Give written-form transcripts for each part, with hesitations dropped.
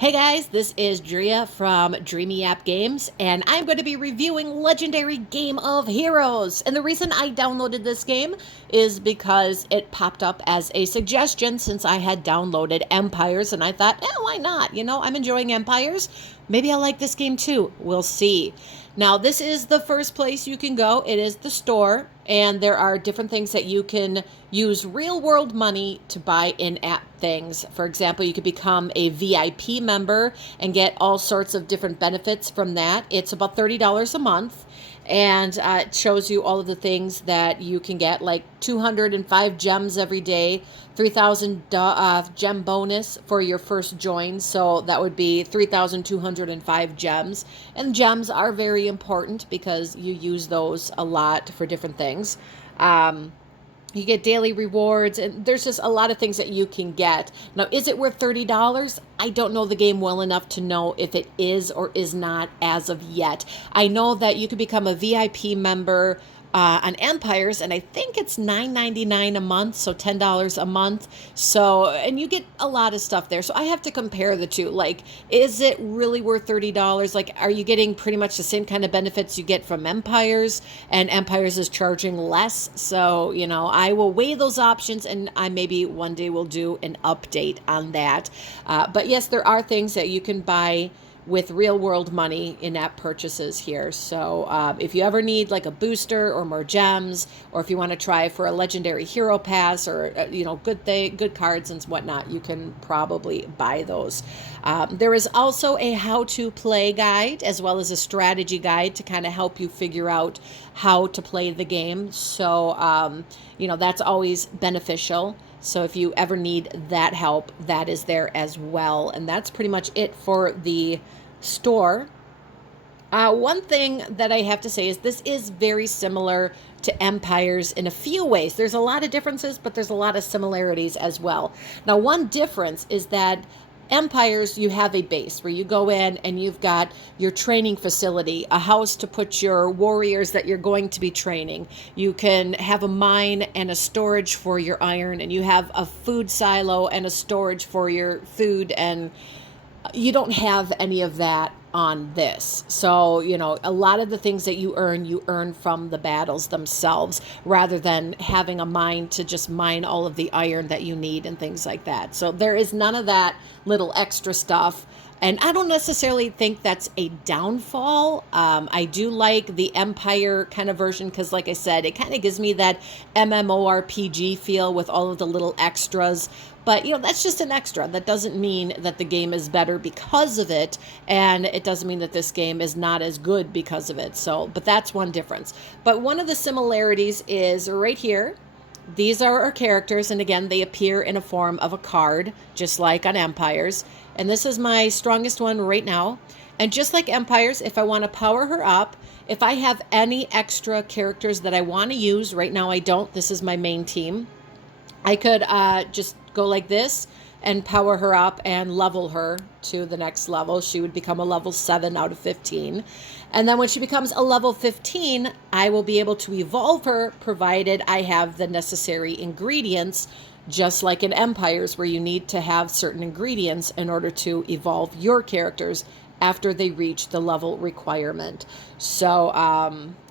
Hey guys, this is Drea from Dreamy App Games, and I'm going to be reviewing Legendary Game of Heroes. And the reason I downloaded this game is because it popped up as a suggestion since I had downloaded Empires, and I thought, why not? I'm enjoying Empires. Maybe I'll like this game too. We'll see. Now, this is the first place you can go. It is the store, and there are different things that you can use real world money to buy in-app things. For example, you could become a VIP member and get all sorts of different benefits from that. It's about $30 a month, and it shows you all of the things that you can get, like 205 gems every day, 3,000 gem bonus for your first join, so that would be 3,205 gems. And gems are very important because you use those a lot for different things. You get daily rewards, and there's just a lot of things that you can get. Now, is it worth $30? I don't know the game well enough to know if it is or is not as of yet. I know that you can become a VIP member on Empires, and I think it's $9.99 a month, so $10 a month. So, and you get a lot of stuff there. So I have to compare the two. Like, is it really worth $30? Like, are you getting pretty much the same kind of benefits you get from Empires, and Empires is charging less? So, I will weigh those options, and I maybe one day will do an update on that. But yes, there are things that you can buy with real world money in-app purchases here. So if you ever need like a booster or more gems, or if you want to try for a legendary hero pass or good cards and whatnot, you can probably buy those. There is also a how to play guide as well as a strategy guide to kind of help you figure out how to play the game. So that's always beneficial. So if you ever need that help, that is there as well. And that's pretty much it for the store. One thing that I have to say is this is very similar to Empires in a few ways. There's a lot of differences, but there's a lot of similarities as well. Now, one difference is that Empires, you have a base where you go in and you've got your training facility, a house to put your warriors that you're going to be training. You can have a mine and a storage for your iron, and you have a food silo and a storage for your food, and you don't have any of that on this. So, a lot of the things that you earn from the battles themselves rather than having a mine to just mine all of the iron that you need and things like that. So there is none of that little extra stuff. And I don't necessarily think that's a downfall. I do like the Empire kind of version because, like I said, it kind of gives me that MMORPG feel with all of the little extras. But, that's just an extra. That doesn't mean that the game is better because of it. And it doesn't mean that this game is not as good because of it. But that's one difference. But one of the similarities is right here. These are our characters, and again, they appear in a form of a card, just like on Empires. And this is my strongest one right now. And just like Empires, if I want to power her up, if I have any extra characters that I want to use, right now I don't, this is my main team, I could just go like this and power her up and level her to the next level. She would become a level 7 out of 15. And then when she becomes a level 15, I will be able to evolve her provided I have the necessary ingredients, just like in Empires where you need to have certain ingredients in order to evolve your characters after they reach the level requirement. So,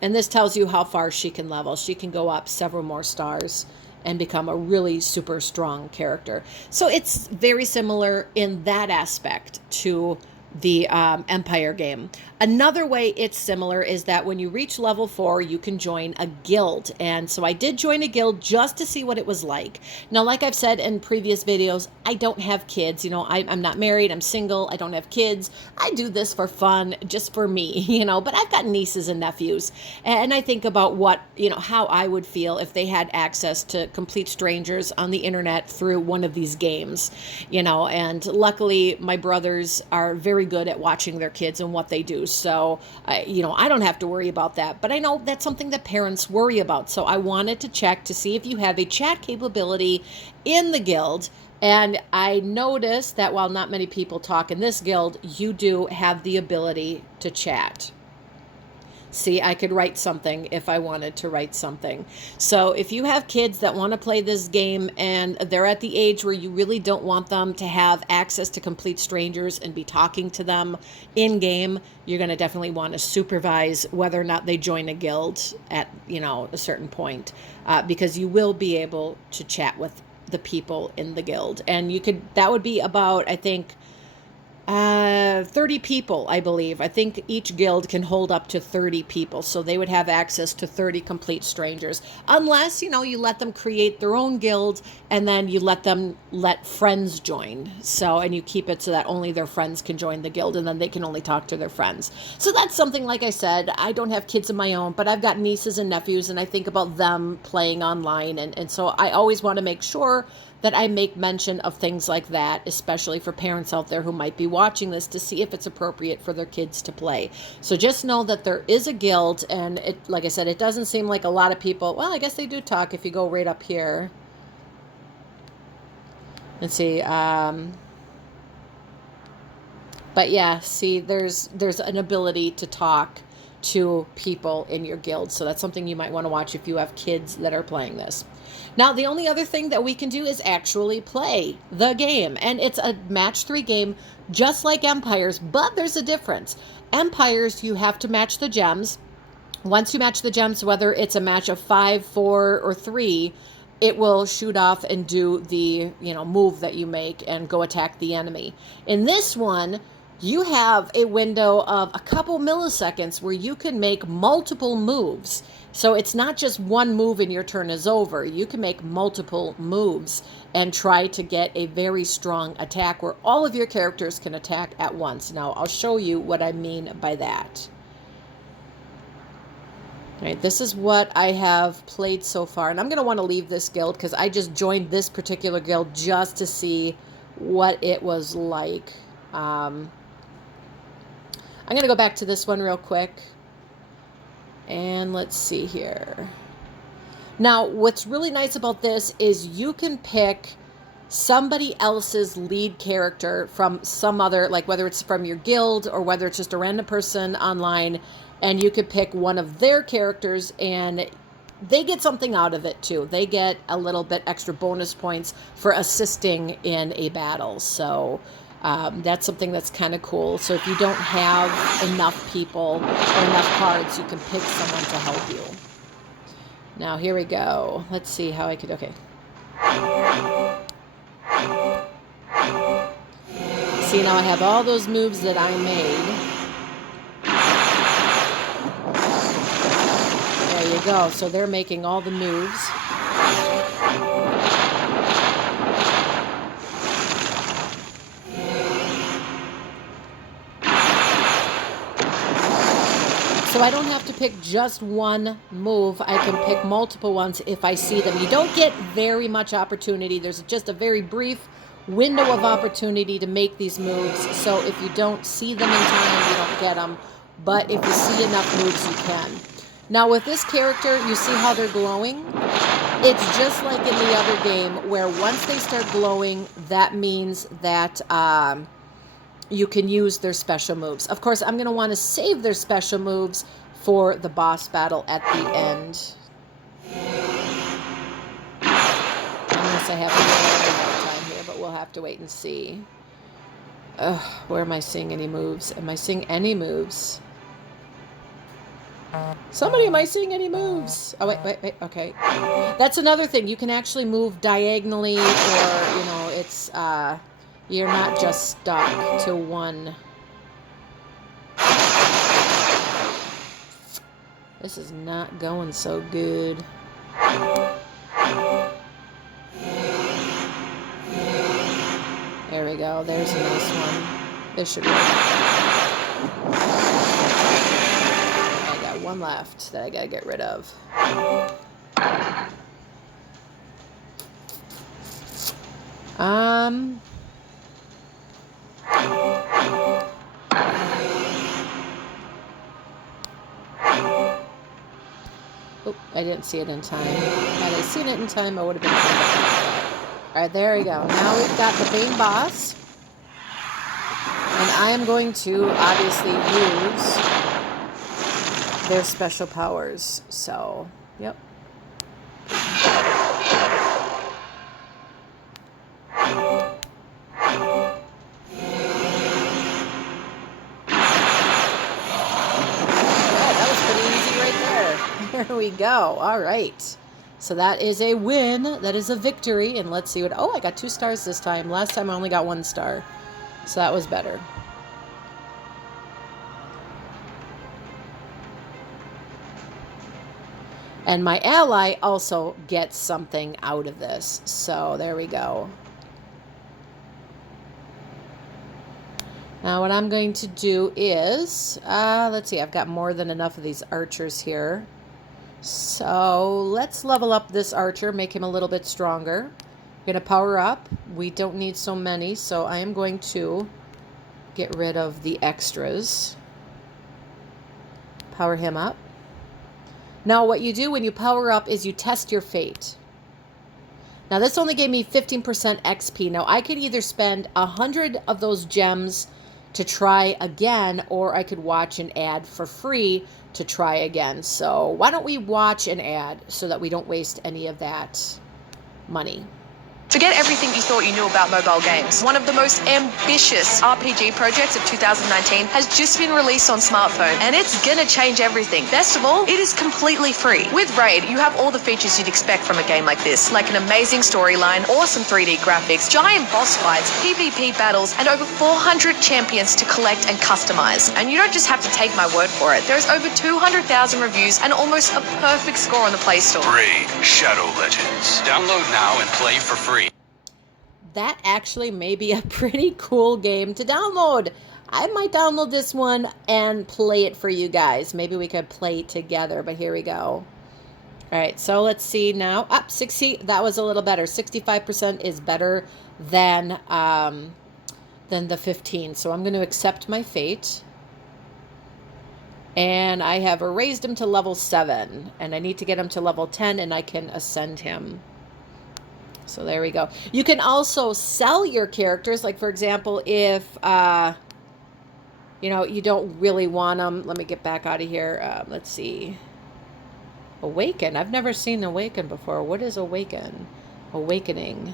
and this tells you how far she can level. She can go up several more stars and become a really super strong character. So it's very similar in that aspect to the Empire game. Another way it's similar is that when you reach level 4, you can join a guild. And so I did join a guild just to see what it was like. Now, like I've said in previous videos, I don't have kids. I'm not married. I'm single. I don't have kids. I do this for fun, just for me, but I've got nieces and nephews. And I think about how I would feel if they had access to complete strangers on the internet through one of these games, and luckily my brothers are very good at watching their kids and what they do. So, I don't have to worry about that. But I know that's something that parents worry about. So I wanted to check to see if you have a chat capability in the guild. And I noticed that while not many people talk in this guild, you do have the ability to chat. See, I could write something if I wanted to write something. So if you have kids that want to play this game and they're at the age where you really don't want them to have access to complete strangers and be talking to them in game, you're going to definitely want to supervise whether or not they join a guild at, a certain point, because you will be able to chat with the people in the guild. And that would be about, I think, 30 people, I believe. I think each guild can hold up to 30 people, so they would have access to 30 complete strangers, unless, you let them create their own guild, and then you let friends join. So, and you keep it so that only their friends can join the guild, and then they can only talk to their friends. So that's something, like I said, I don't have kids of my own, but I've got nieces and nephews, and I think about them playing online, and so I always want to make sure that I make mention of things like that, especially for parents out there who might be watching this, to see if it's appropriate for their kids to play. So just know that there is a guild, and like I said, it doesn't seem like a lot of people, well, I guess they do talk if you go right up here. Let's see, but yeah, see, there's an ability to talk to people in your guild. So that's something you might want to watch if you have kids that are playing this. Now, the only other thing that we can do is actually play the game. And it's a match 3 game, just like Empires, but there's a difference. Empires, you have to match the gems. Once you match the gems, whether it's a match of 5, 4, or 3, it will shoot off and do the, move that you make and go attack the enemy. In this one, you have a window of a couple milliseconds where you can make multiple moves. So it's not just one move and your turn is over. You can make multiple moves and try to get a very strong attack where all of your characters can attack at once. Now, I'll show you what I mean by that. All right, this is what I have played so far. And I'm going to want to leave this guild because I just joined this particular guild just to see what it was like. I'm going to go back to this one real quick. And let's see here. Now, what's really nice about this is you can pick somebody else's lead character from some other, like whether it's from your guild or whether it's just a random person online, and you could pick one of their characters and they get something out of it too. They get a little bit extra bonus points for assisting in a battle. So that's something that's kind of cool. So if you don't have enough people or enough cards, you can pick someone to help you. Now, here we go. Let's see how I could, okay. See, now I have all those moves that I made. There you go. So they're making all the moves. So I don't have to pick just one move. I can pick multiple ones if I see them. You don't get very much opportunity. There's just a very brief window of opportunity to make these moves. So if you don't see them in time, you don't get them. But if you see enough moves, you can. Now with this character, you see how they're glowing? It's just like in the other game where once they start glowing, that means that you can use their special moves. Of course, I'm going to want to save their special moves for the boss battle at the end. Unless I have a little more time here, but we'll have to wait and see. Where am I seeing any moves? Am I seeing any moves? Somebody, am I seeing any moves? Oh, wait, okay. That's another thing. You can actually move diagonally, or, it's, you're not just stuck to one. This is not going so good. There we go. There's a nice one. This should work. I got one left that I gotta get rid of. Oh, I didn't see it in time. Had I seen it in time, I would have been able to get that. All right, there we go. Now we've got the Bane boss. And I am going to obviously use their special powers. So, yep. There we go. All right. So that is a win. That is a victory. And let's see what... Oh, I got 2 stars this time. Last time I only got 1 star. So that was better. And my ally also gets something out of this. So there we go. Now what I'm going to do is... let's see. I've got more than enough of these archers here. So let's level up this archer, make him a little bit stronger. I'm going to power up. We don't need so many, so I am going to get rid of the extras. Power him up. Now what you do when you power up is you test your fate. Now this only gave me 15% XP. Now I could either spend 100 of those gems to try again, or I could watch an ad for free to try again. So why don't we watch an ad so that we don't waste any of that money. Forget everything you thought you knew about mobile games. One of the most ambitious RPG projects of 2019 has just been released on smartphone, and it's gonna change everything. Best of all, it is completely free. With Raid, you have all the features you'd expect from a game like this, like an amazing storyline, awesome 3D graphics, giant boss fights, PvP battles, and over 400 champions to collect and customize. And you don't just have to take my word for it. There's over 200,000 reviews and almost a perfect score on the Play Store. Raid Shadow Legends. Download now and play for free. That actually may be a pretty cool game to download. I might download this one and play it for you guys. Maybe we could play together, but here we go. All right, so let's see now. Up 60, that was a little better. 65% is better than the 15. So I'm going to accept my fate. And I have raised him to level 7. And I need to get him to level 10, and I can ascend him. So there we go. You can also sell your characters. Like, for example, if, you know, you don't really want them. Let me get back out of here. Let's see. Awaken. I've never seen Awaken before. What is Awaken? Awakening.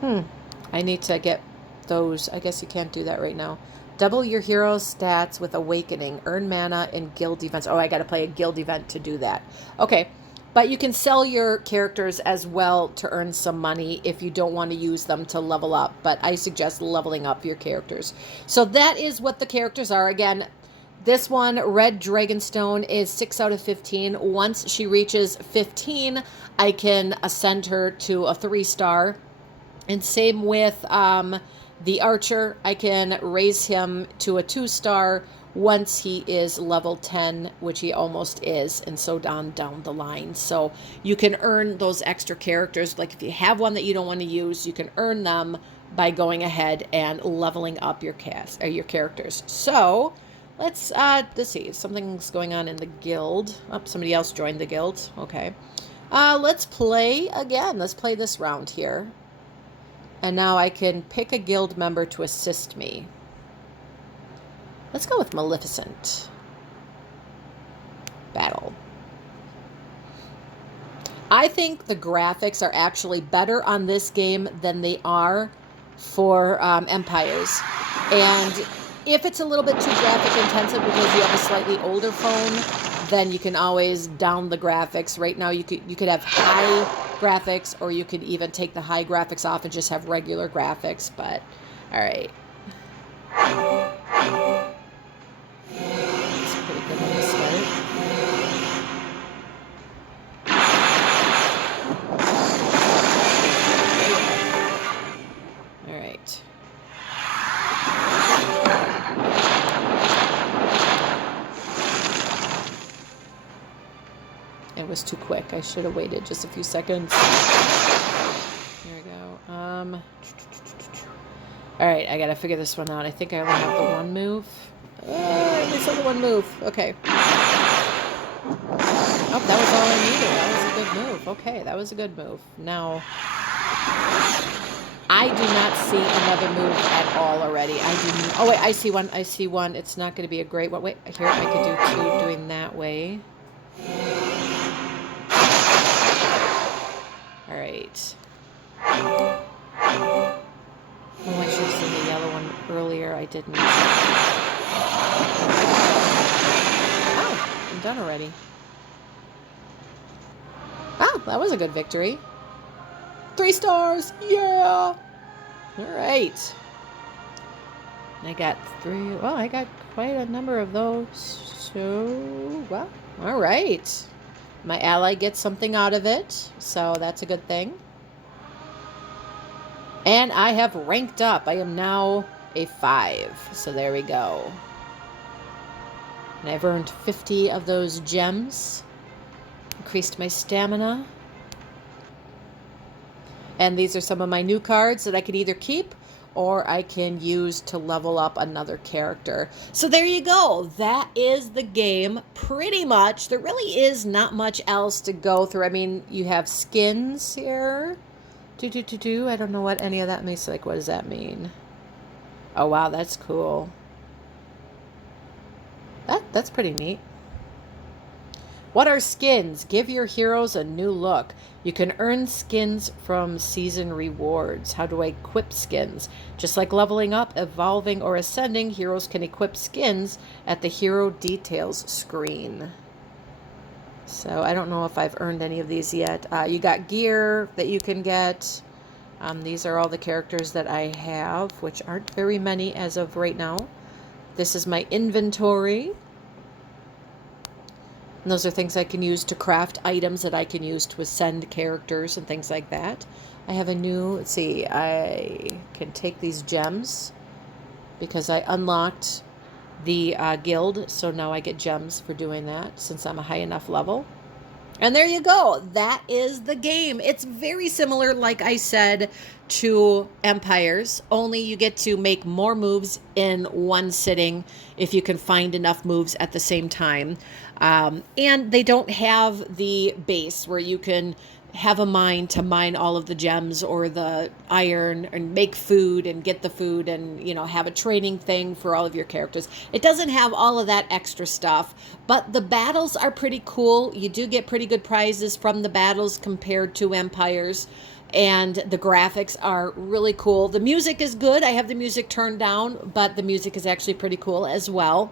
I need to get those. I guess you can't do that right now. Double your hero stats with Awakening. Earn mana in guild events. Oh, I got to play a guild event to do that. Okay. But you can sell your characters as well to earn some money if you don't want to use them to level up. But I suggest leveling up your characters. So that is what the characters are. Again, this one, Red Dragonstone, is 6 out of 15. Once she reaches 15, I can ascend her to a 3-star. And same with... the archer, I can raise him to a 2-star once he is level 10, which he almost is, and so down the line. So you can earn those extra characters. Like if you have one that you don't want to use, you can earn them by going ahead and leveling up your cast or your characters. So let's see. Something's going on in the guild. Oh, somebody else joined the guild. Okay. Let's play again. Let's play this round here. And now I can pick a guild member to assist me. Let's go with Maleficent. Battle. I think the graphics are actually better on this game than they are for Empires. And if it's a little bit too graphic intensive because you have a slightly older phone, then you can always down the graphics. Right now you could have high graphics, or you could even take the high graphics off and just have regular graphics. But all right, it's pretty good on the start. All right. It was too quick. I should have waited just a few seconds. Here we go. All right, I gotta figure this one out. I think I only have the one move. I only saw the one move. Okay. Oh, that was all I needed. That was a good move. Okay, that was a good move. Now, I do not see another move at all already. Oh, wait, I see one. I see one. It's not going to be a great one. Wait, here, I could do two doing that way. All right. Oh, I should have seen the yellow one earlier. I didn't. Oh, I'm done already. Oh, that was a good victory. 3 stars! Yeah! Alright. I got 3. Well, I got quite a number of those. So, well, alright. My ally gets something out of it, so that's a good thing. And I have ranked up. I am now a 5. So there we go. And I've earned 50 of those gems. Increased my stamina. And these are some of my new cards that I could either keep or I can use to level up another character. So there you go. That is the game pretty much. There really is not much else to go through. I mean, you have skins here. I don't know what any of that means. Like, what does that mean? Oh, wow, that's cool. That's pretty neat. What are skins? Give your heroes a new look. You can earn skins from season rewards. How do I equip skins? Just like leveling up, evolving, or ascending, heroes can equip skins at the hero details screen. So I don't know if I've earned any of these yet. You got gear that you can get. These are all the characters that I have, which aren't very many as of right now. This is my inventory. And those are things I can use to craft items that I can use to ascend characters and things like that. I have a new, let's see, I can take these gems because I unlocked the guild. So now I get gems for doing that since I'm a high enough level. And there you go. That is the game. It's very similar, like I said, to Empires, only you get to make more moves in one sitting if you can find enough moves at the same time. And they don't have the base where you can have a mine to mine all of the gems or the iron and make food and get the food and, you know, have a training thing for all of your characters. It doesn't have all of that extra stuff, but the battles are pretty cool. You do get pretty good prizes from the battles compared to Empires. And the graphics are really cool. The music is good. I have the music turned down, but the music is actually pretty cool as well.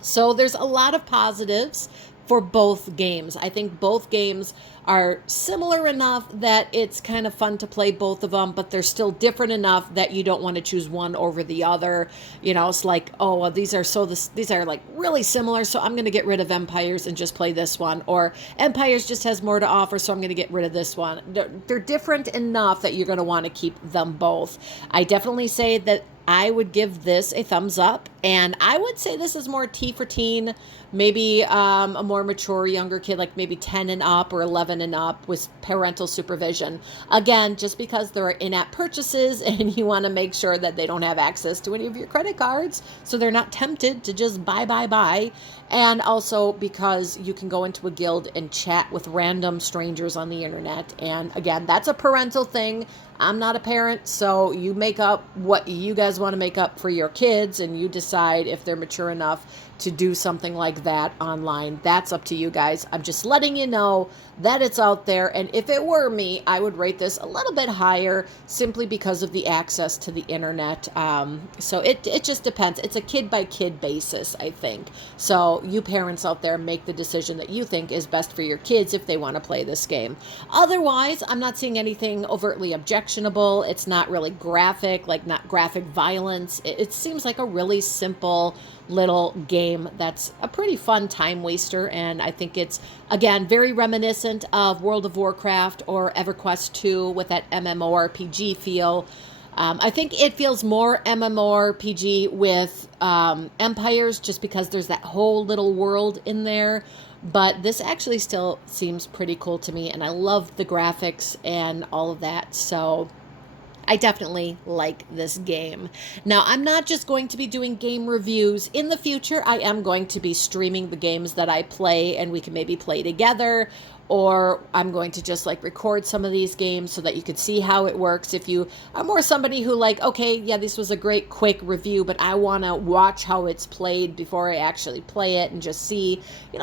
So there's a lot of positives for both games. I think both games are similar enough that it's kind of fun to play both of them, but they're still different enough that you don't want to choose one over the other. You know, it's like, oh, well, these are like really similar, so I'm going to get rid of Empires and just play this one. Or Empires just has more to offer, so I'm going to get rid of this one. They're different enough that you're going to want to keep them both. I definitely say that I would give this a thumbs up, and I would say this is more T for teen, maybe a more mature younger kid, like maybe 10 and up or 11 and up with parental supervision. Again, just because there are in-app purchases and you want to make sure that they don't have access to any of your credit cards so they're not tempted to just buy. And also because you can go into a guild and chat with random strangers on the internet. And again, that's a parental thing. I'm not a parent, so you make up what you guys want to make up for your kids, and you decide if they're mature enough to do something like that online. That's up to you guys. I'm just letting you know that it's out there, and if it were me, I would rate this a little bit higher simply because of the access to the internet. So it just depends. It's a kid-by-kid basis, I think. So you parents out there make the decision that you think is best for your kids if they want to play this game. Otherwise, I'm not seeing anything overtly objectionable. It's not really graphic, like not graphic violence. It seems like a really simple little game that's a pretty fun time waster, and I think it's, again, very reminiscent of World of Warcraft or EverQuest 2 with that MMORPG feel. I think it feels more MMORPG with Empires just because there's that whole little world in there. But this actually still seems pretty cool to me, and I love the graphics and all of that. So I definitely like this game. Now, I'm not just going to be doing game reviews. In the future, I am going to be streaming the games that I play, and we can maybe play together, or I'm going to just like record some of these games so that you can see how it works. If you are more somebody who like, okay, yeah, this was a great quick review, but I want to watch how it's played before I actually play it and just see,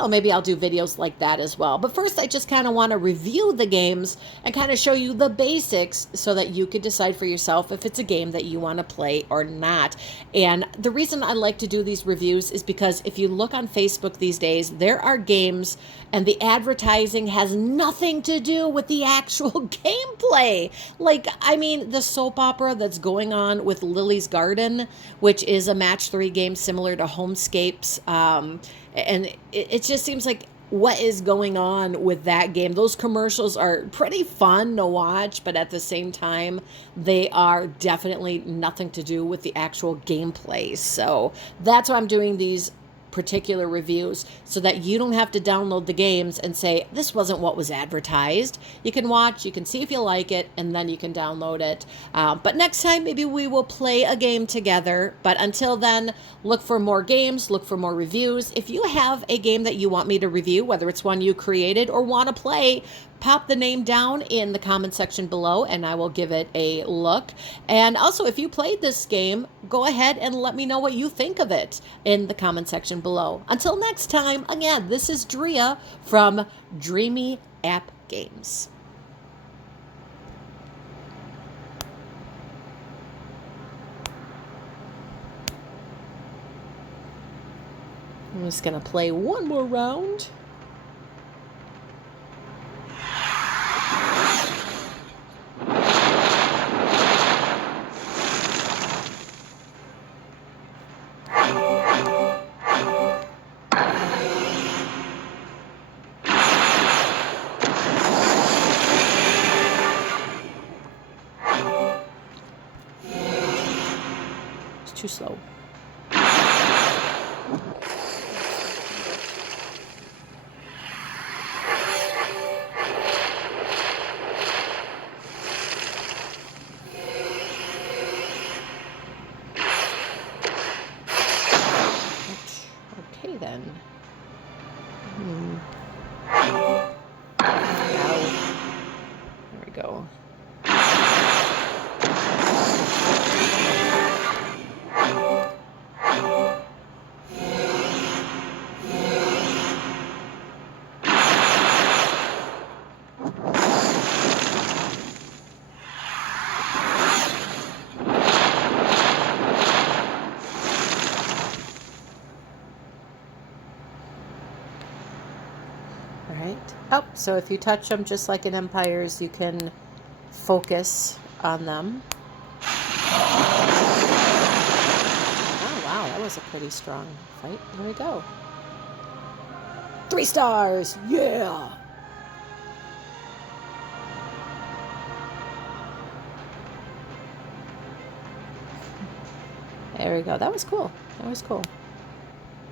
maybe I'll do videos like that as well. But first, I just kind of want to review the games and kind of show you the basics so that you could decide for yourself if it's a game that you want to play or not. And the reason I like to do these reviews is because if you look on Facebook these days, there are games and the advertising has nothing to do with the actual gameplay. Like, I mean, the soap opera that's going on with Lily's Garden, which is a match 3 game similar to Homescapes, and it just seems like what is going on with that game. Those commercials are pretty fun to watch, but at the same time, they are definitely nothing to do with the actual gameplay. So that's why I'm doing these particular reviews, so that you don't have to download the games and say, this wasn't what was advertised. You can watch, you can see if you like it, and then you can download it. But next time, maybe we will play a game together. But until then, look for more games, look for more reviews. If you have a game that you want me to review, whether it's one you created or want to play, pop the name down in the comment section below and I will give it a look. And also, if you played this game, go ahead and let me know what you think of it in the comment section below. Until next time, again, this is Drea from Dreamy App Games. I'm just going to play one more round. It's too slow. Okay then. There we go. All right. Oh, so if you touch them just like in Empires, you can focus on them. Oh, wow. That was a pretty strong fight. Here we go. 3 stars. Yeah. There we go. That was cool. That was cool.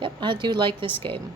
Yep, I do like this game.